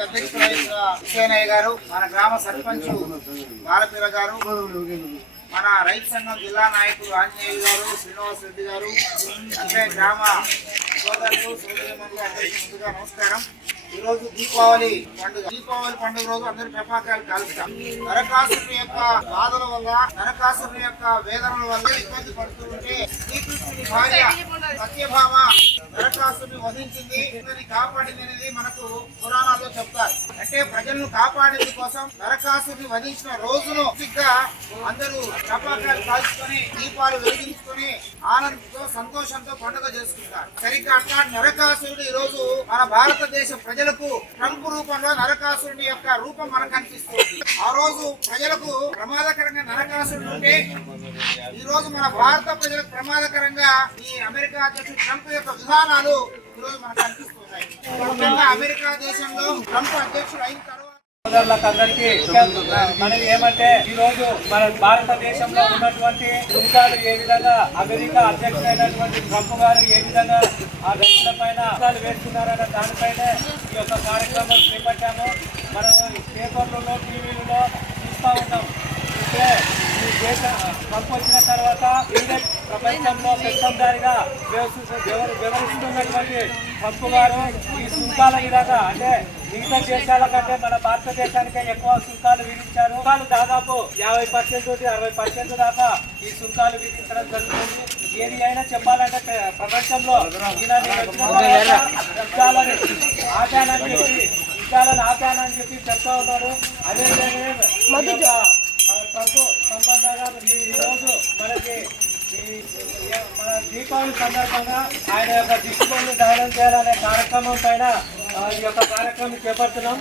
Party గారు మన గ్రామ సర్పంచ్ బాలపీర గారు మన రైతు సంఘం జిల్లా నాయకులు ఆంజనేయ గారు శ్రీనివాస్ రెడ్డి గారు అంటే గ్రామ సోదరులు సోదరిమణులు అందరికీ ముందుగా నమస్కారం. ఈరోజు దీపావళి పండుగ. దీపావళి పండుగ రోజు అందరూ టపాకాయలు కాలుస్తాం. నరకాసురుని యొక్క బాధల వల్ల నరకాసురుని యొక్క వేదనల వల్ల ఇబ్బంది పడుతుంటే శ్రీకృష్ణుని భార్య సత్యభామ నరకాసురుని వధించింది. కాపాడింది అనేది మనకు పురాణాల్లో చెప్తారు. అంటే ప్రజలను కాపాడేందు కోసం నరకాసురుని వధించిన రోజును అందరూ టపాకాయలు కాల్చుకొని దీపాలు వెలిగించుకొని ఆనందంతో సంతోషంతో పండుగ చేసుకుంటారు. సరిగ్గా అట్లా నరకాసురుడు ఈ రోజు మన భారతదేశ ప్రజలకు ట్రంప్ రూపంలో నరకాసురుడి యొక్క రూపం మనకు కనిపిస్తుంది. ఆ రోజు ప్రజలకు ప్రమాదకరంగా నరకాసురుడు ఈ రోజు మన భారత ప్రజలకు ప్రమాదకరంగా ఈ అమెరికా అధ్యక్షుడు ట్రంప్ యొక్క విధానాలు ఈ రోజు మనకు కనిపిస్తున్నాయి. ముఖ్యంగా అమెరికా దేశంలో ట్రంప్ అధ్యక్షుడు అయిన తర్వాత సోదరులకు మనది ఏమంటే ఈ రోజు మన భారతదేశంలో ఉన్నటువంటి సుంకాలు ఏ విధంగా అమెరికా అధ్యక్షుడైనటువంటి ట్రంప్ గారు ఏ విధంగా ఆ రైతుల పైన అర్థాలు వేస్తున్నారన్న దానిపైన ఈ యొక్క కార్యక్రమం చేపట్టాము. మనం పేపర్లలో టీవీలో దేశ తర్వాత ఇండియన్ ప్రపంచంలో పెద్దందారిగా వ్యవహరిస్తున్నటువంటి ట్రంప్ గారు ఈ సుంకాల విధంగా అంటే మిగతా దేశాల కంటే మన భారతదేశానికే ఎక్కువ సుంకాలు విధించారు. సుంకాలు దాదాపు యాభై పర్సెంట్ నుండి అరవై పర్సెంట్ దాకా ఈ సుంకాలు విధించడం జరుగుతుంది. ఏది అయినా చెప్పాలంటే ప్ర- ప్రపంచంలో ఈయన నేను వచ్చిన తర్వాత యుద్ధాలని ఆపానని చెప్పి ఆపానని చెప్పి చెప్తా ఉన్నాడు అదేవిధంగా తప్పు యొక్క, సంబంధంగా ఈ రోజు మనకి ఈ మన దీపావళి సందర్భంగా ఆయన యొక్క దిష్టిబొమ్మ దహనం చేయాలనే కార్యక్రమం పైన ఈ యొక్క కార్యక్రమం చేపడుతున్నాం.